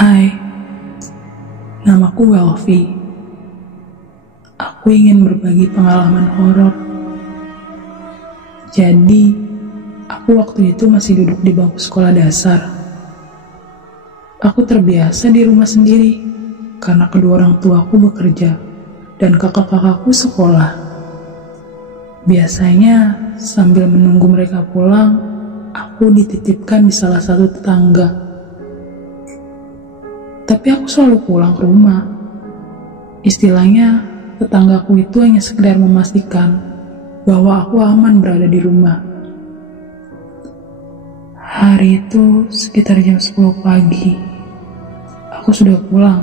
Hai, namaku Welvi. Aku ingin berbagi pengalaman horor. Jadi, aku waktu itu masih duduk di bangku sekolah dasar. Aku terbiasa di rumah sendiri karena kedua orang tuaku bekerja dan kakak-kakakku sekolah. Biasanya sambil menunggu mereka pulang, aku dititipkan di salah satu tetangga. Tapi aku selalu pulang ke rumah. Istilahnya, tetanggaku itu hanya sekedar memastikan bahwa aku aman berada di rumah. Hari itu sekitar jam 10 pagi. Aku sudah pulang.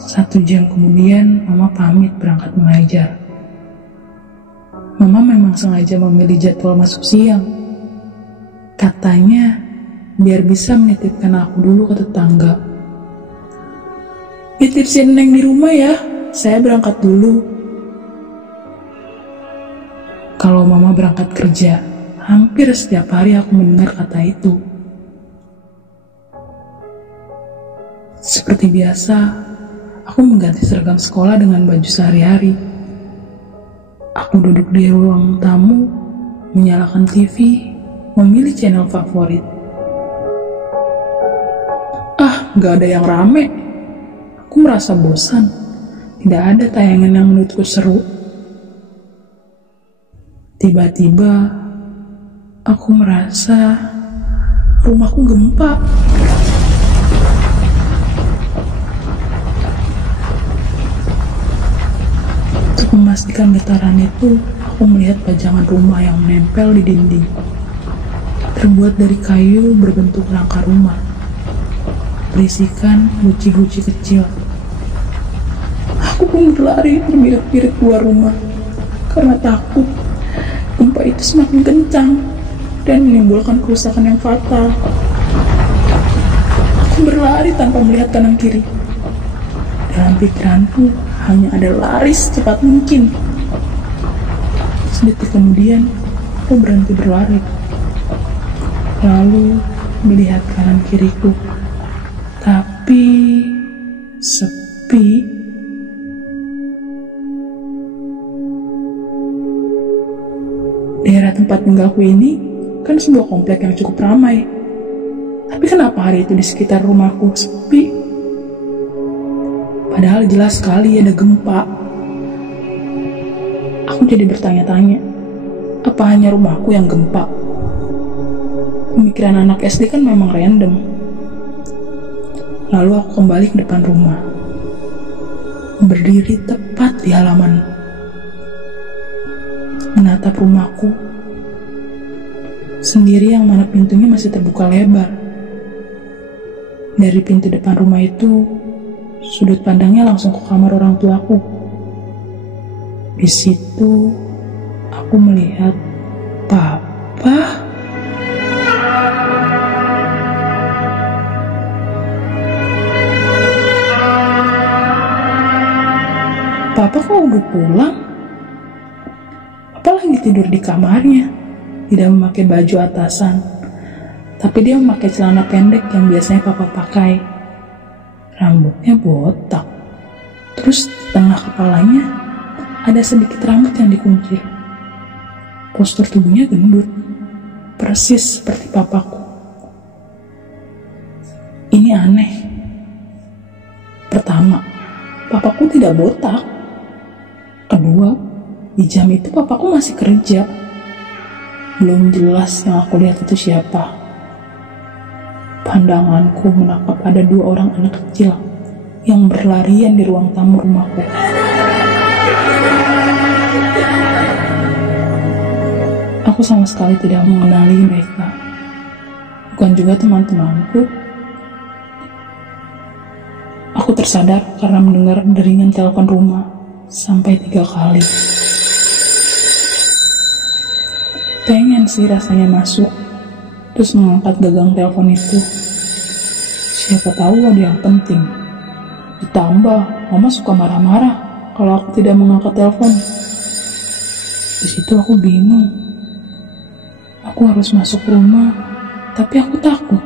1 jam kemudian, Mama pamit berangkat mengajar. Mama memang sengaja memilih jadwal masuk siang. Katanya, biar bisa menitipkan aku dulu ke tetangga. "Titipin Neng di rumah ya, saya berangkat dulu." Kalau Mama berangkat kerja, hampir setiap hari aku mendengar kata itu. Seperti biasa, aku mengganti seragam sekolah dengan baju sehari-hari. Aku duduk di ruang tamu, menyalakan TV, memilih channel favorit. Gak ada yang rame. Aku merasa bosan. Tidak ada tayangan yang menurutku seru. Tiba-tiba, aku merasa rumahku gempa. Untuk memastikan getaran itu, aku melihat pajangan rumah yang menempel di dinding. Terbuat dari kayu berbentuk rangka rumah. Berisikan guci-guci kecil. Aku pun berlari terbirit-birit keluar rumah karena takut gempa itu semakin kencang dan menimbulkan kerusakan yang fatal. Aku berlari tanpa melihat kanan kiri. Dalam pikiranku hanya ada lari secepat mungkin. Sedetik kemudian aku berhenti berlari, lalu melihat kanan kiriku. Tapi sepi. Daerah tempat tinggalku ini kan sebuah komplek yang cukup ramai. Tapi kenapa hari itu di sekitar rumahku sepi? Padahal jelas sekali ada gempa. Aku jadi bertanya-tanya, apa hanya rumahku yang gempa? Pemikiran anak SD kan memang random. Lalu aku kembali ke depan rumah, berdiri tepat di halaman, menatap rumahku sendiri yang mana pintunya masih terbuka lebar. Dari pintu depan rumah itu, sudut pandangnya langsung ke kamar orang tuaku. Di situ, aku melihat Papa. Papa kok udah pulang? Papa lagi tidur di kamarnya, tidak memakai baju atasan, tapi dia memakai celana pendek yang biasanya Papa pakai. Rambutnya botak, terus di tengah kepalanya ada sedikit rambut yang dikuncir. Postur tubuhnya gendut, persis seperti papaku. Ini aneh. Pertama, papaku tidak botak. Kedua, di jam itu papaku masih kerja. Belum jelas yang aku lihat itu siapa. Pandanganku menangkap ada 2 orang anak kecil yang berlarian di ruang tamu rumahku. Aku sama sekali tidak mengenali mereka. Bukan juga teman-temanku. Aku tersadar karena mendengar deringan telepon rumah sampai 3 kali. Pengen sih rasanya masuk, terus mengangkat gagang telepon itu. Siapa tahu ada yang penting. Ditambah, Mama suka marah-marah kalau aku tidak mengangkat telepon. Di situ aku bingung. Aku harus masuk rumah, tapi aku takut.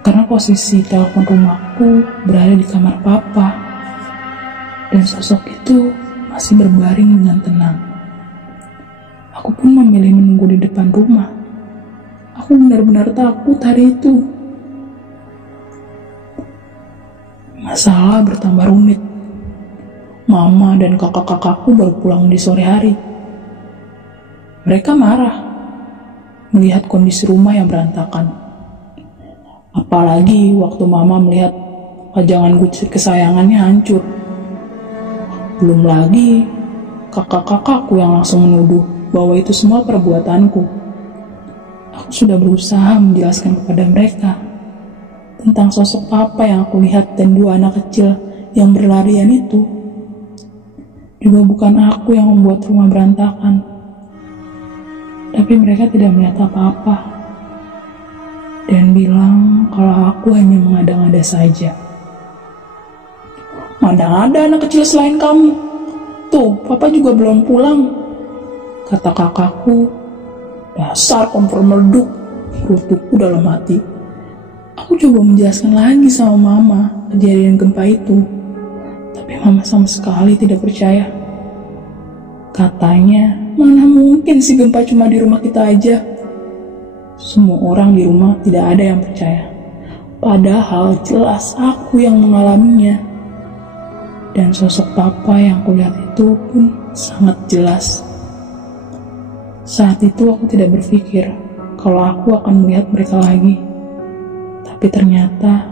karena posisi telepon rumahku berada di kamar papa, dan sosok itu masih berbaring dengan tenang. Aku pun memilih menunggu di depan rumah. Aku benar-benar takut hari itu. Masalah bertambah rumit. Mama dan kakak-kakakku baru pulang di sore hari. Mereka marah melihat kondisi rumah yang berantakan. Apalagi waktu mama melihat pajangan Gucci kesayangannya hancur. Belum lagi kakak-kakakku yang langsung menuduh bahwa itu semua perbuatanku. Aku sudah berusaha menjelaskan kepada mereka tentang sosok papa yang aku lihat dan 2 anak kecil yang berlarian itu. Juga bukan aku yang membuat rumah berantakan. Tapi mereka tidak melihat apa-apa dan bilang kalau aku hanya mengada-ngada saja. Mana ada anak kecil selain kamu? Tuh, papa juga belum pulang, kata kakakku. Dasar kompor meleduk, kutuku dalam hati. Aku coba menjelaskan lagi sama mama kejadian gempa itu, tapi mama sama sekali tidak percaya. Katanya, mana mungkin sih gempa cuma di rumah kita aja. Semua orang di rumah tidak ada yang percaya. Padahal jelas aku yang mengalaminya. Dan sosok papa yang kulihat itu pun sangat jelas. Saat itu aku tidak berpikir kalau aku akan melihat mereka lagi. Tapi ternyata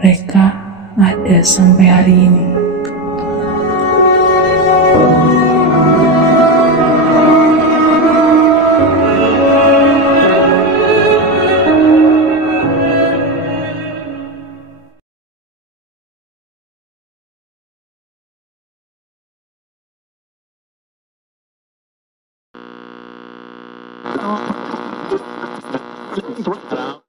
mereka ada sampai hari ini. Hello.